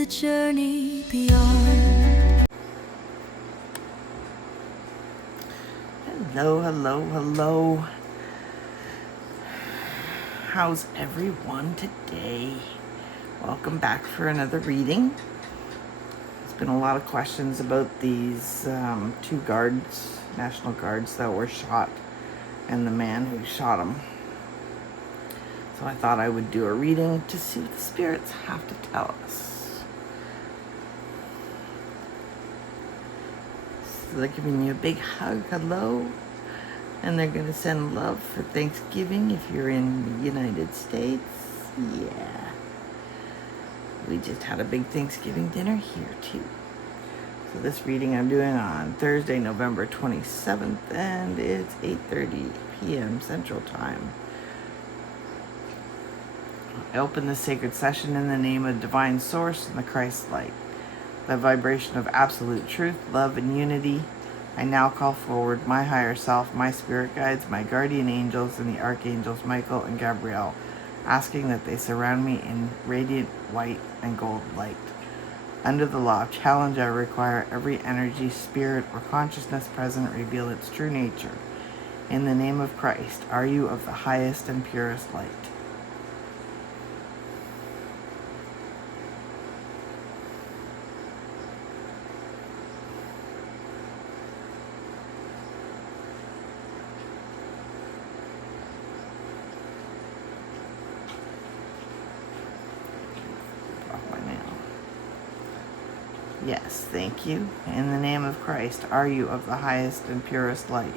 the journey beyond. Hello, hello, hello. How's everyone today? Welcome back for another reading. There's been a lot of questions about these two guards, National Guards, that were shot and the man who shot them. So I thought I would do a reading to see what the spirits have to tell us. So they're giving you a big hug, hello. And they're going to send love for Thanksgiving if you're in the United States. Yeah. We just had a big Thanksgiving dinner here too. So this reading I'm doing on Thursday, November 27th, and it's 8:30 p.m. Central Time. I open this sacred session in the name of Divine Source and the Christ Light, the vibration of absolute truth, love, and unity. I now call forward my higher self, my spirit guides, my guardian angels, and the archangels Michael and Gabriel, asking that they surround me in radiant white and gold light. Under the law of challenge, I require every energy, spirit, or consciousness present reveal its true nature. In the name of Christ, are you of the highest and purest light? Yes, thank you. In the name of Christ, are you of the highest and purest light?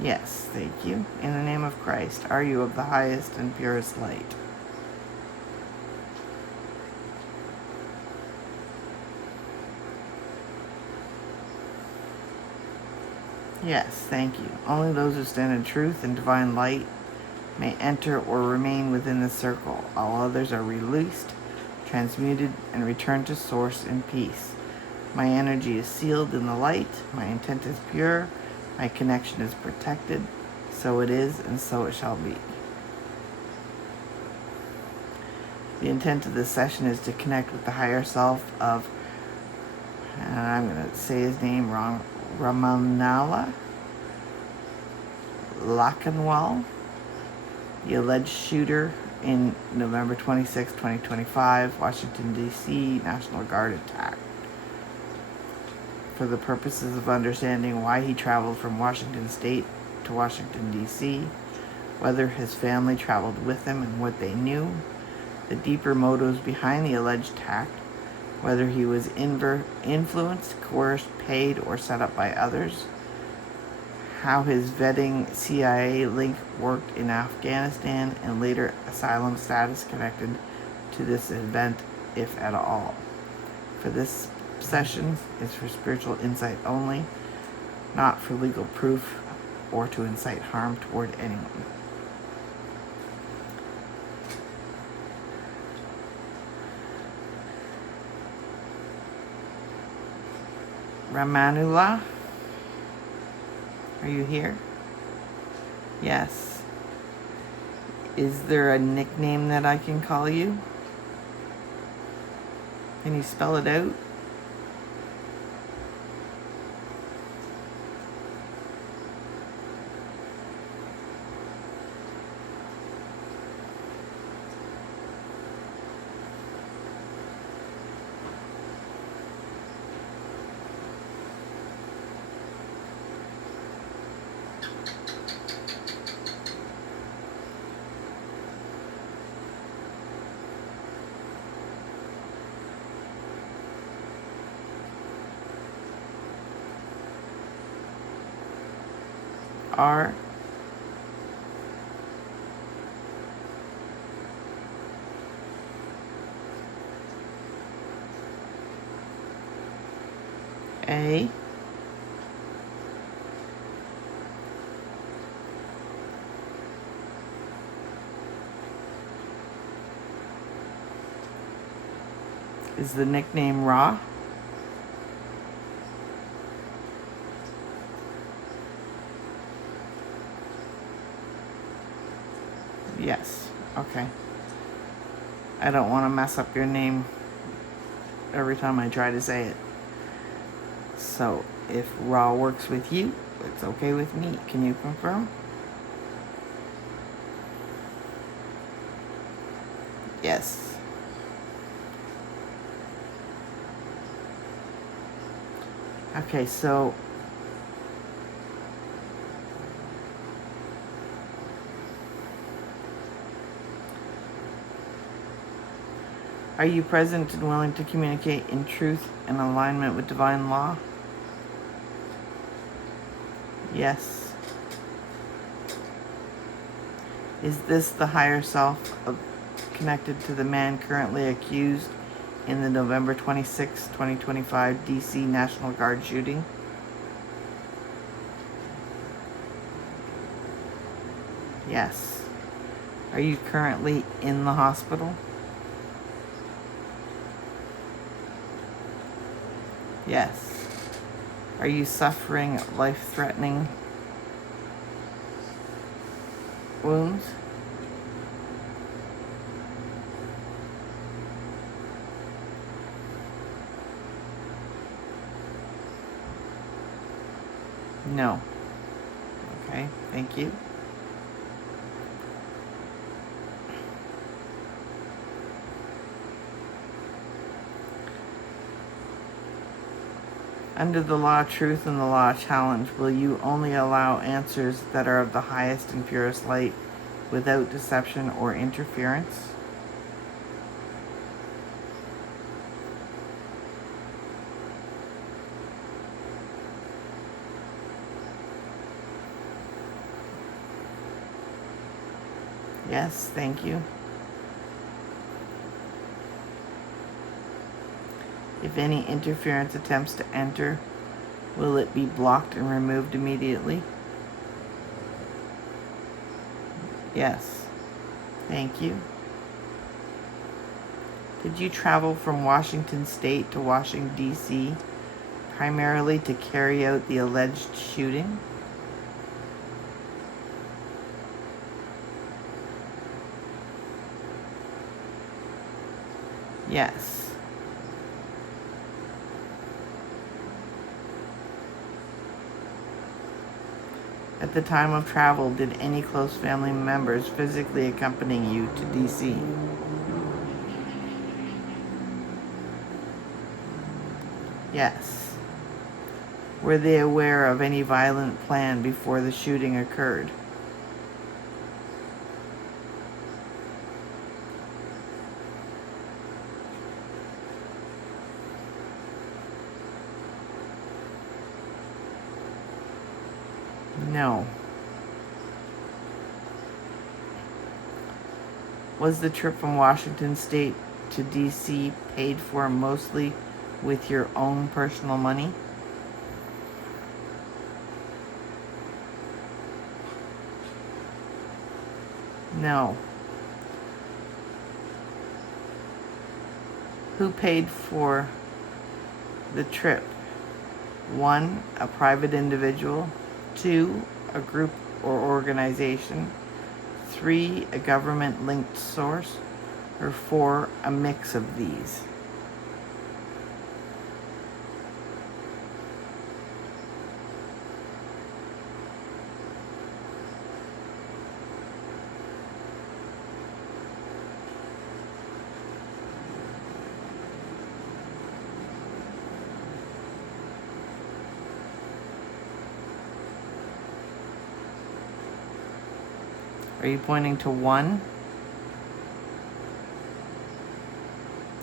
Yes, thank you. In the name of Christ, are you of the highest and purest light? Yes, thank you. Only those who stand in truth and divine light may enter or remain within the circle. All others are released, transmuted, and returned to source in peace. My energy is sealed in the light. My intent is pure. My connection is protected. So it is, and so it shall be. The intent of this session is to connect with the higher self of, and I'm going to say his name wrong, Rahmanullah Lakanwal, the alleged shooter in November 26, 2025, Washington, D.C. National Guard attack. For the purposes of understanding why he traveled from Washington State to Washington, D.C., whether his family traveled with him and what they knew, the deeper motives behind the alleged attack, whether he was influenced, coerced, paid, or set up by others, how his vetting CIA link worked in Afghanistan, and later asylum status connected to this event, if at all. For this session is for spiritual insight only, not for legal proof or to incite harm toward anyone. Rahmanullah, are you here? Yes. Is there a nickname that I can call you? Can you spell it out? R A is the nickname Ra. Yes. Okay. I don't want to mess up your name every time I try to say it. So, if Ra works with you, it's okay with me. Can you confirm? Yes. Okay, so are you present and willing to communicate in truth and alignment with divine law? Yes. Is this the higher self connected to the man currently accused in the November 26, 2025 DC National Guard shooting? Yes. Are you currently in the hospital? Yes. Are you suffering life-threatening wounds? No. Okay, thank you. Under the law of truth and the law of challenge, will you only allow answers that are of the highest and purest light without deception or interference? Yes, thank you. If any interference attempts to enter, will it be blocked and removed immediately? Yes. Thank you. Did you travel from Washington State to Washington, D.C., primarily to carry out the alleged shooting? Yes. At the time of travel, did any close family members physically accompany you to D.C.? Yes. Were they aware of any violent plan before the shooting occurred? No. Was the trip from Washington State to D.C. paid for mostly with your own personal money? No. Who paid for the trip? 1, a private individual. 2, a group or organization. 3, a government-linked source. Or 4, a mix of these. Are you pointing to 1?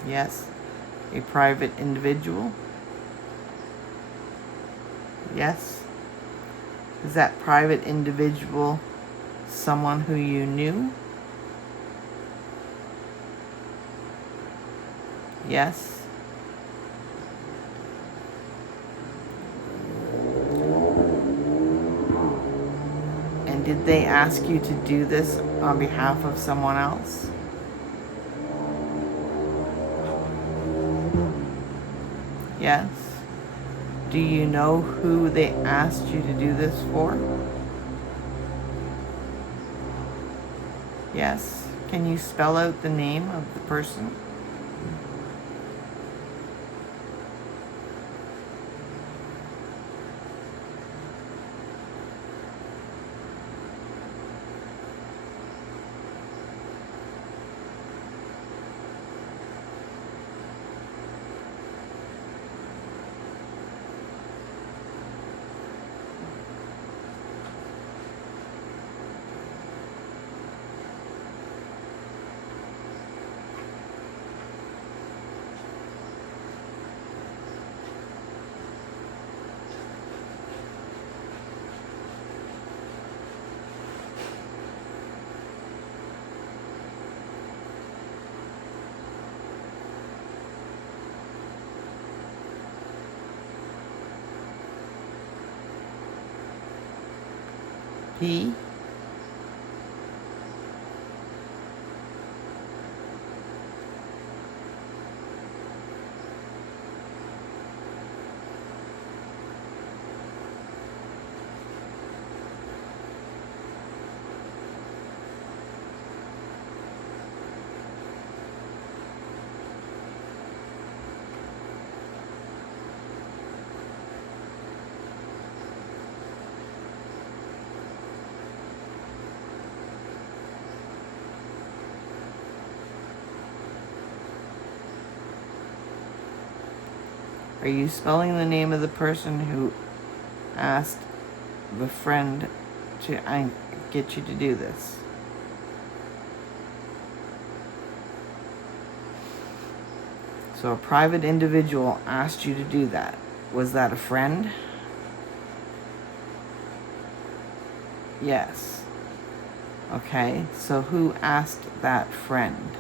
Yes. A private individual? Yes. Is that private individual someone who you knew? Yes. And did they ask you to do this on behalf of someone else? Yes. Do you know who they asked you to do this for? Yes. Can you spell out the name of the person? P. Are you spelling the name of the person who asked the friend to get you to do this? So a private individual asked you to do that. Was that a friend? Yes. Okay, so who asked that friend?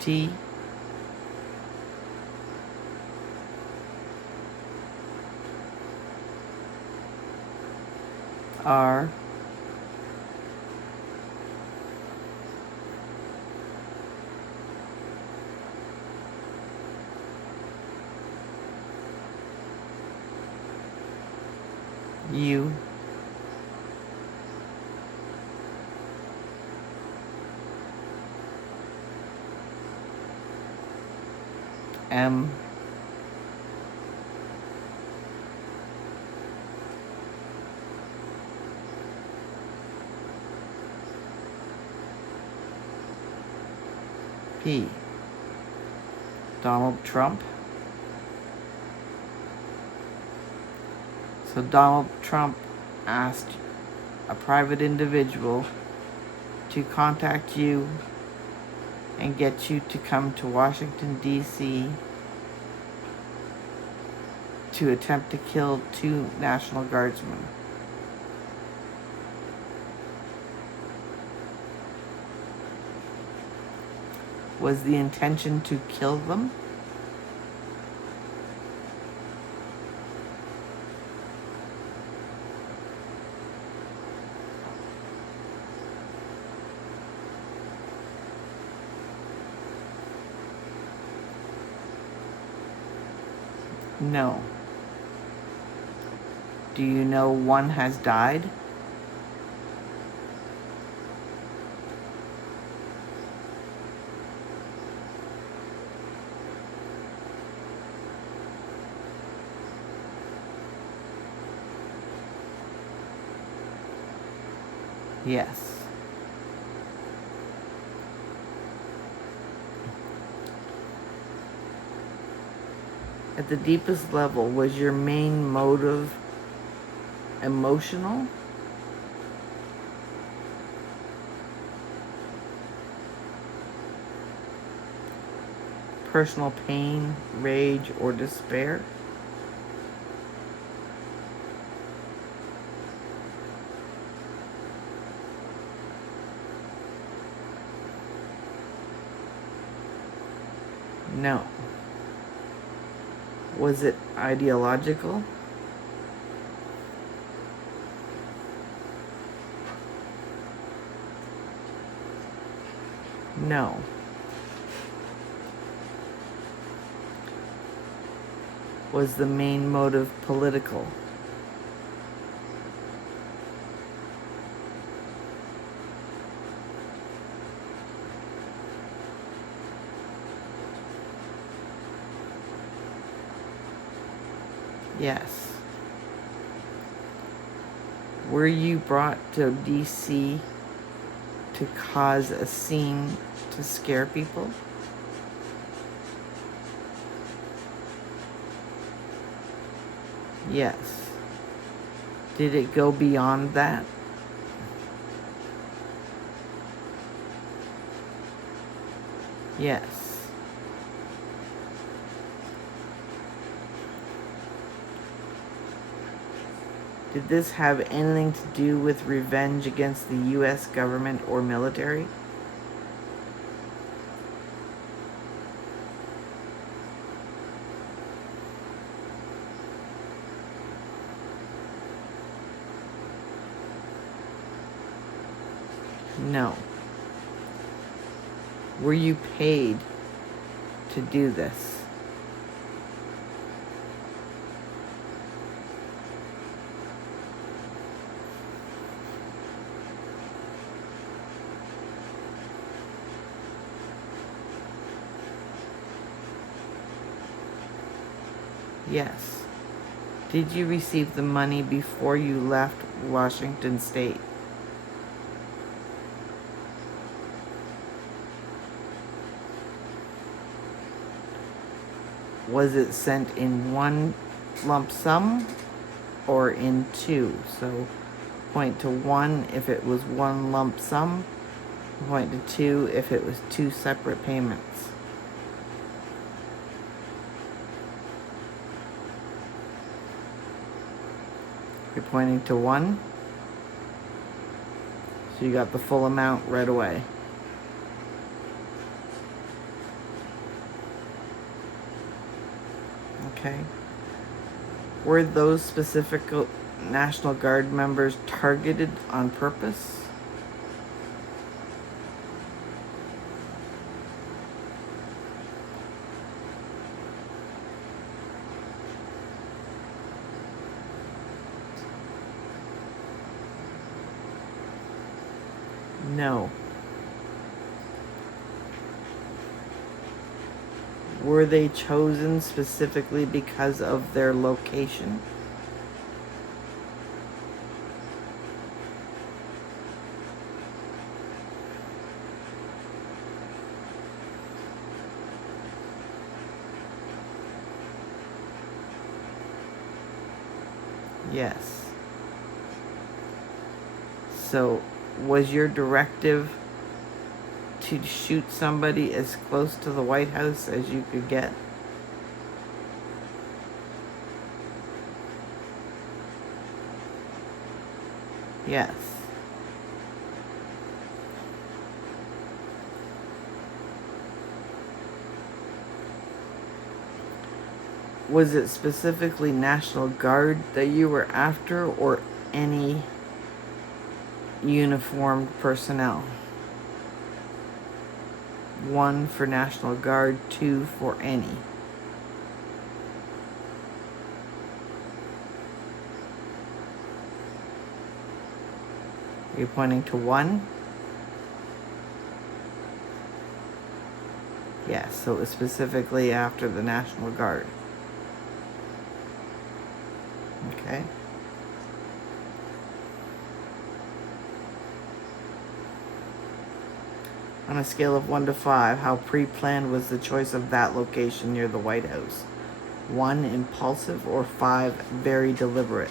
T. R. U. M. P. Donald Trump. So Donald Trump asked a private individual to contact you and get you to come to Washington, D.C. to attempt to kill 2 National Guardsmen. Was the intention to kill them? No. Do you know one has died? Yes. At the deepest level, was your main motive emotional? Personal pain, rage, or despair? No. Was it ideological? No. Was the main motive political? Yes. Were you brought to DC to cause a scene to scare people? Yes. Did it go beyond that? Yes. Did this have anything to do with revenge against the U.S. government or military? No. Were you paid to do this? Yes. Did you receive the money before you left Washington State? Was it sent in one lump sum or in two? So point to 1 if it was one lump sum, point to 2 if it was 2 separate payments. You're pointing to 1, so you got the full amount right away. Okay. Were those specific National Guard members targeted on purpose? No. Were they chosen specifically because of their location? Yes. So, was your directive to shoot somebody as close to the White House as you could get? Yes. Was it specifically National Guard that you were after, or any uniformed personnel? 1 for National Guard, 2 for any. You're pointing to 1? Yes, so it was specifically after the National Guard. Okay. On a scale of 1 to 5, how pre-planned was the choice of that location near the White House? 1, impulsive, or 5, very deliberate?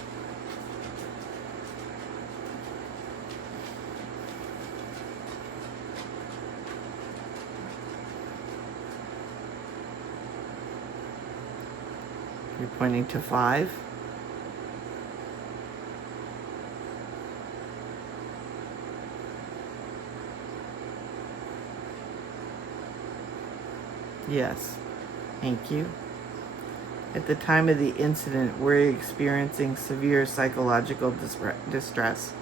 You're pointing to 5? Yes. Thank you. At the time of the incident, were you experiencing severe psychological distress?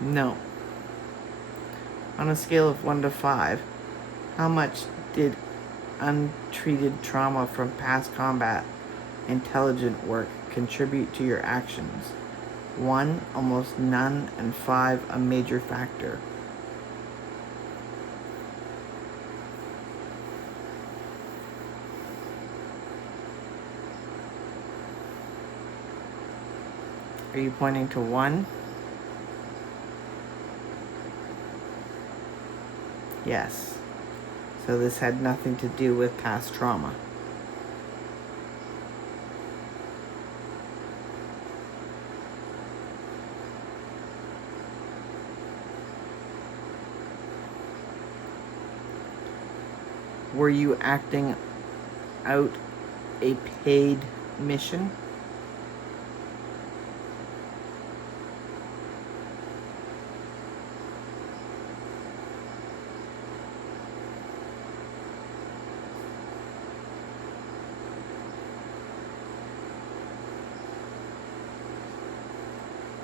No. On a scale of 1 to 5, how much did untreated trauma from past combat intelligent work contribute to your actions? 1, almost none, and 5, a major factor. Are you pointing to 1? Yes. So this had nothing to do with past trauma. Were you acting out a paid mission?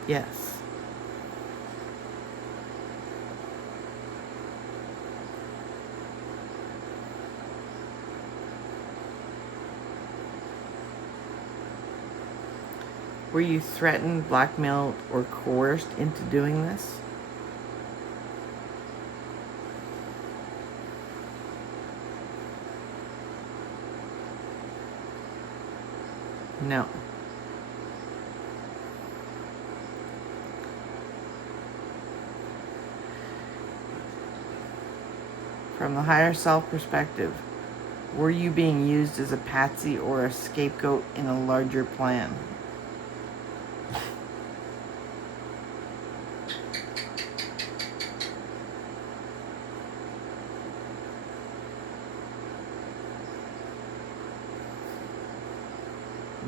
Yes. Were you threatened, blackmailed, or coerced into doing this? No. From the higher self perspective, were you being used as a patsy or a scapegoat in a larger plan?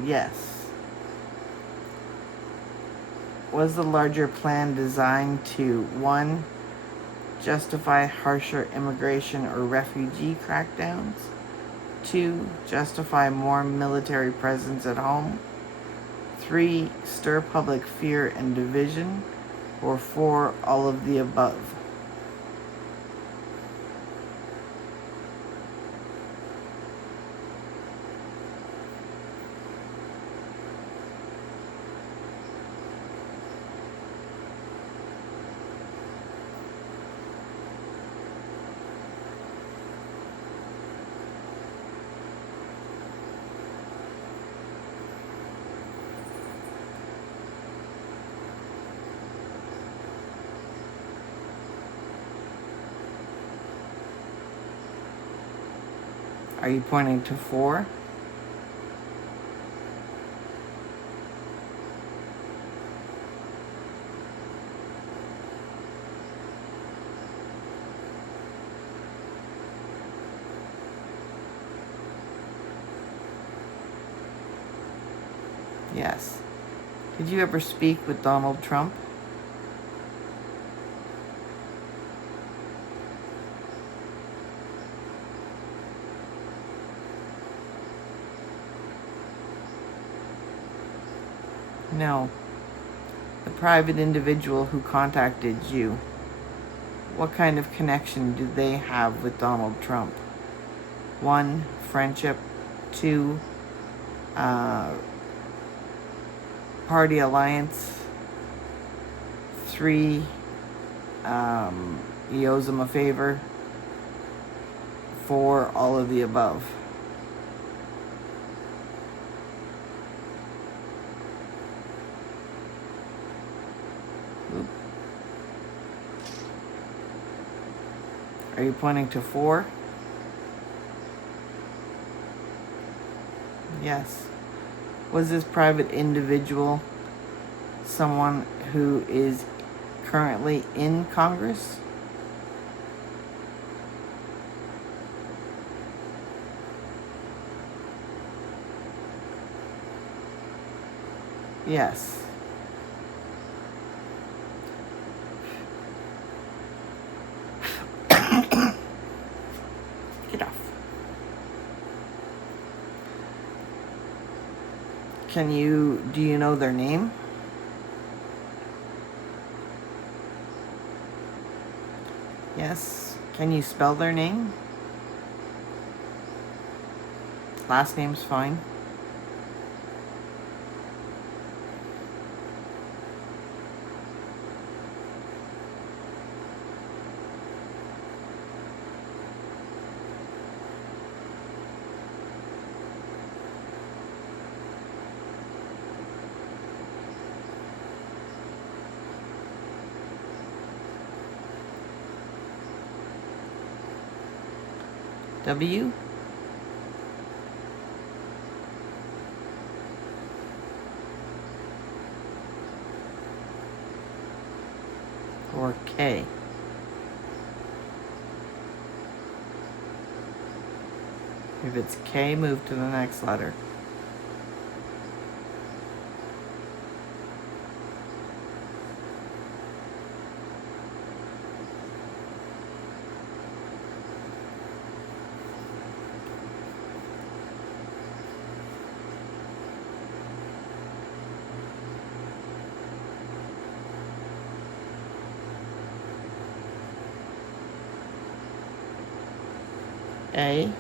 Yes. Was the larger plan designed to 1, justify harsher immigration or refugee crackdowns, 2, justify more military presence at home, 3, stir public fear and division, or 4, all of the above? Are you pointing to 4? Yes. Did you ever speak with Donald Trump? No. The private individual who contacted you, what kind of connection do they have with Donald Trump? 1, friendship, 2, party alliance, 3, he owes him a favor, 4, all of the above. Are you pointing to 4? Yes. Was this private individual someone who is currently in Congress? Yes. Get off. Do you know their name? Yes. Can you spell their name? Last name's fine. W? Or K? If it's K, move to the next letter. A?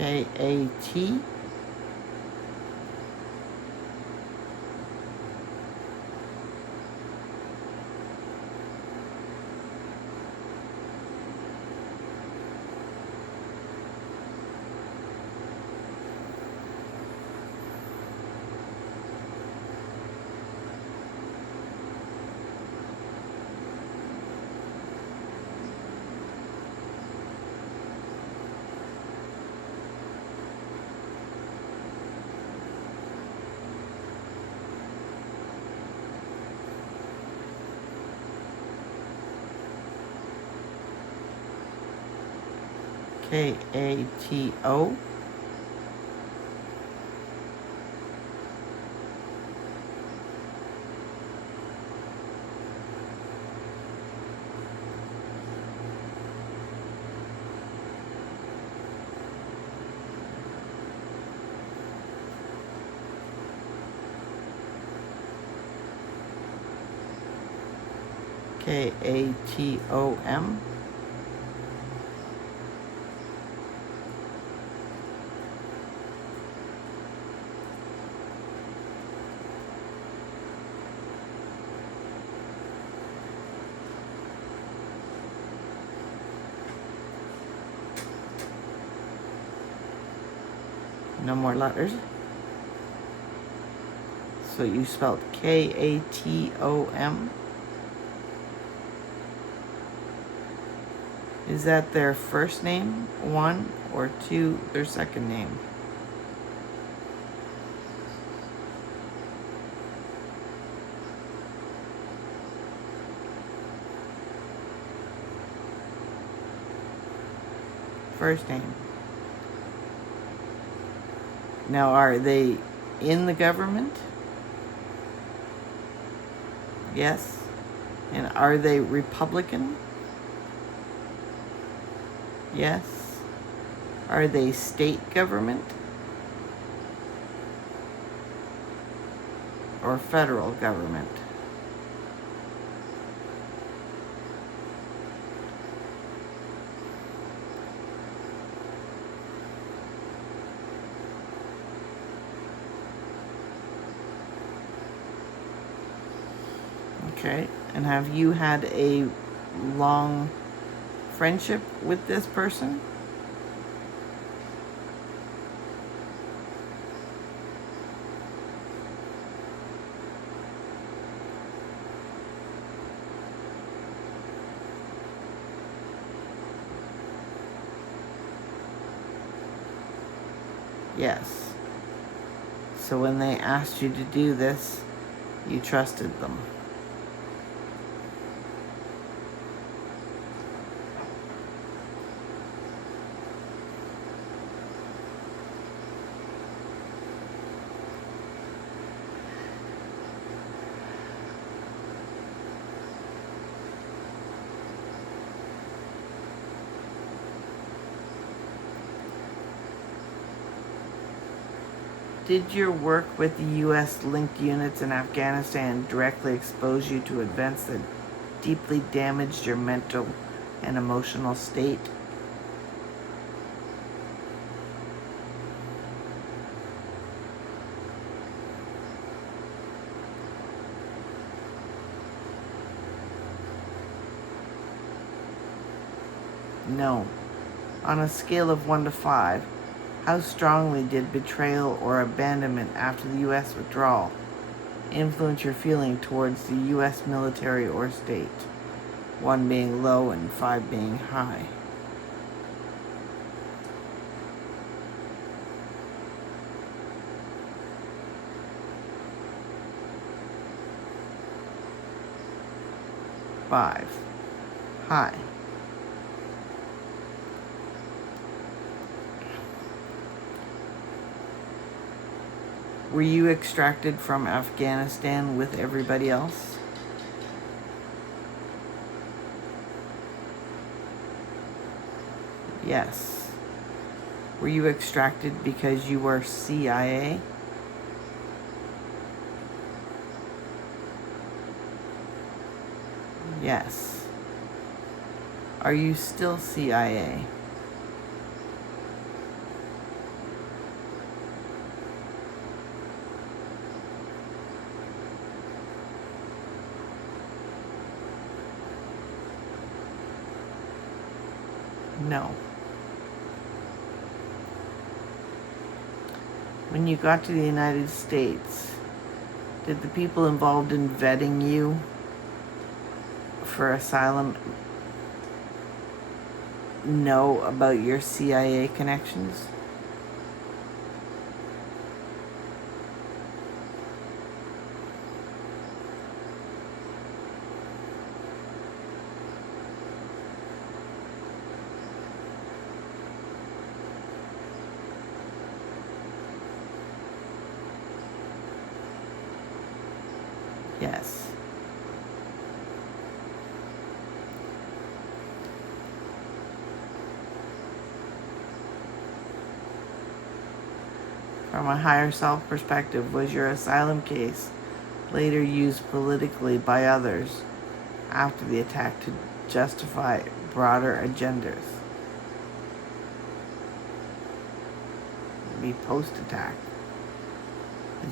K-A-T? K-A-T-O? K-A-T-O-M? No more letters. So you spelled K-A-T-O-M? Is that their first name, one, or two, their second name? First name. Now, are they in the government? Yes. And are they Republican? Yes. Are they state government? Or federal government? Okay. And have you had a long friendship with this person? Yes. So when they asked you to do this, you trusted them. Did your work with the U.S. linked units in Afghanistan directly expose you to events that deeply damaged your mental and emotional state? No. On a scale of 1 to 5, how strongly did betrayal or abandonment after the U.S. withdrawal influence your feeling towards the U.S. military or state? 1 being low and 5 being high. Five. High. Were you extracted from Afghanistan with everybody else? Yes. Were you extracted because you were CIA? Yes. Are you still CIA? No. When you got to the United States, did the people involved in vetting you for asylum know about your CIA connections? Yes. From a higher self perspective, was your asylum case later used politically by others after the attack to justify broader agendas? Be post-attack.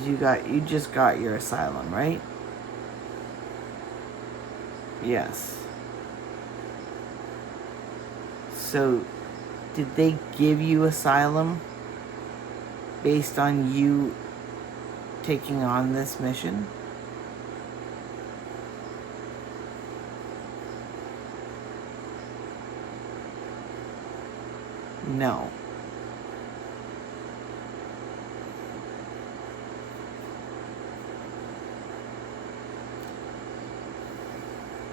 You just got your asylum, right? Yes. So, did they give you asylum based on you taking on this mission? No.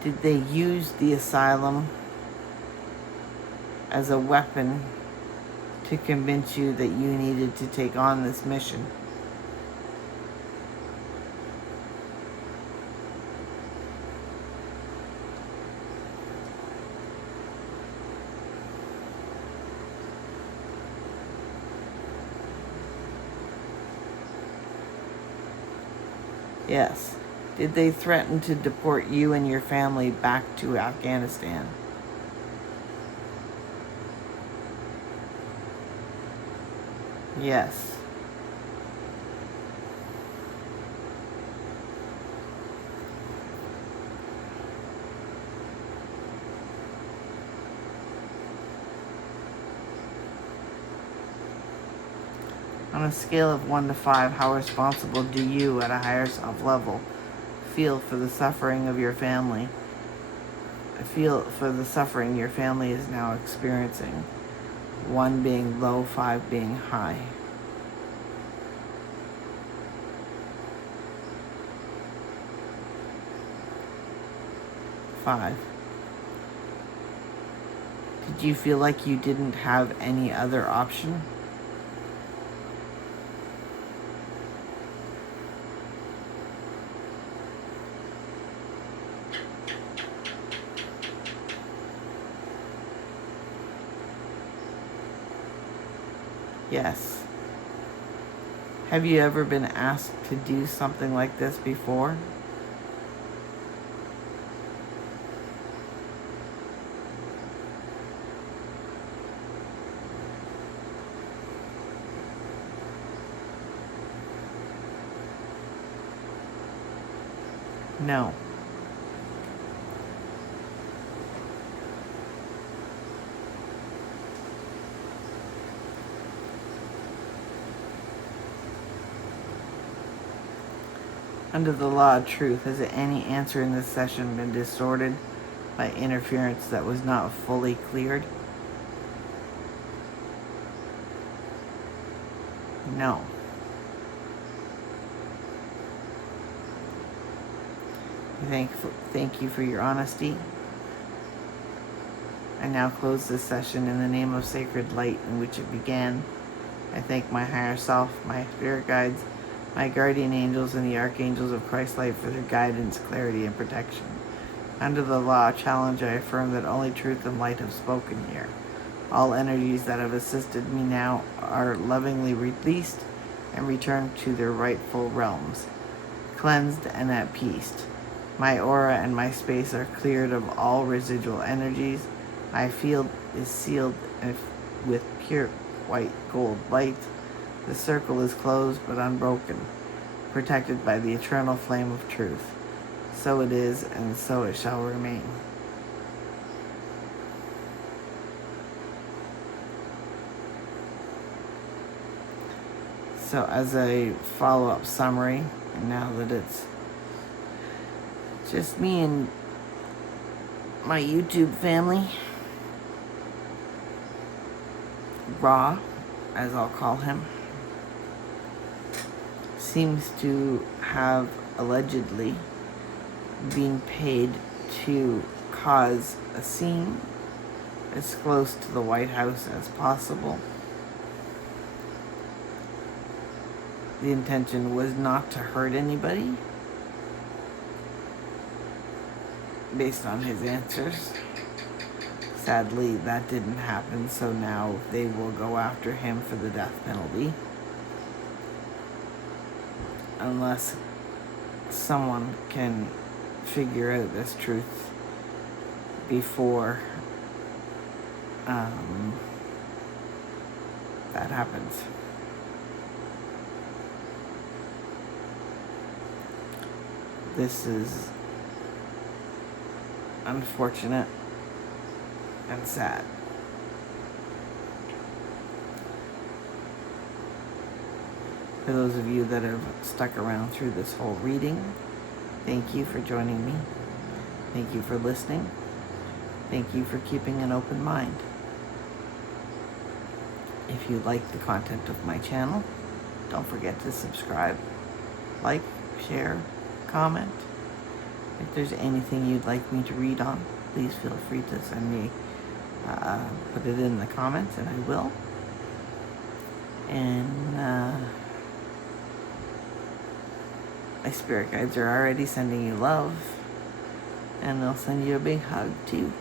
Did they use the asylum as a weapon to convince you that you needed to take on this mission? Yes. Did they threaten to deport you and your family back to Afghanistan? Yes. On a scale of 1 to 5, how responsible do you, at a higher self level, feel for the suffering of your family? Feel for the suffering your family is now experiencing. 1 being low, 5 being high. Five. Did you feel like you didn't have any other option? Yes. Have you ever been asked to do something like this before? No. Under the law of truth, has any answer in this session been distorted by interference that was not fully cleared? No. Thank you for your honesty. I now close this session in the name of sacred light in which it began. I thank my higher self, my spirit guides, my guardian angels, and the archangels of Christ light for their guidance, clarity, and protection. Under the law of challenge, I affirm that only truth and light have spoken here. All energies that have assisted me now are lovingly released and returned to their rightful realms, cleansed and at peace. My aura and my space are cleared of all residual energies. My field is sealed with pure white gold light. The circle is closed but unbroken, protected by the eternal flame of truth. So it is, and so it shall remain. So as a follow-up summary, now that it's just me and my YouTube family, Ra, as I'll call him, seems to have allegedly been paid to cause a scene as close to the White House as possible. The intention was not to hurt anybody, based on his answers. Sadly, that didn't happen, so now they will go after him for the death penalty. Unless someone can figure out this truth before that happens. This is unfortunate and sad. For those of you that have stuck around through this whole reading, thank you for joining me. Thank you for listening. Thank you for keeping an open mind. If you like the content of my channel, don't forget to subscribe, like, share, comment. If there's anything you'd like me to read on, please feel free to send me, put it in the comments, and I will. And my spirit guides are already sending you love, and they'll send you a big hug too.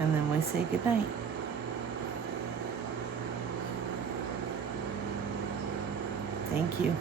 And then we say goodnight. Thank you.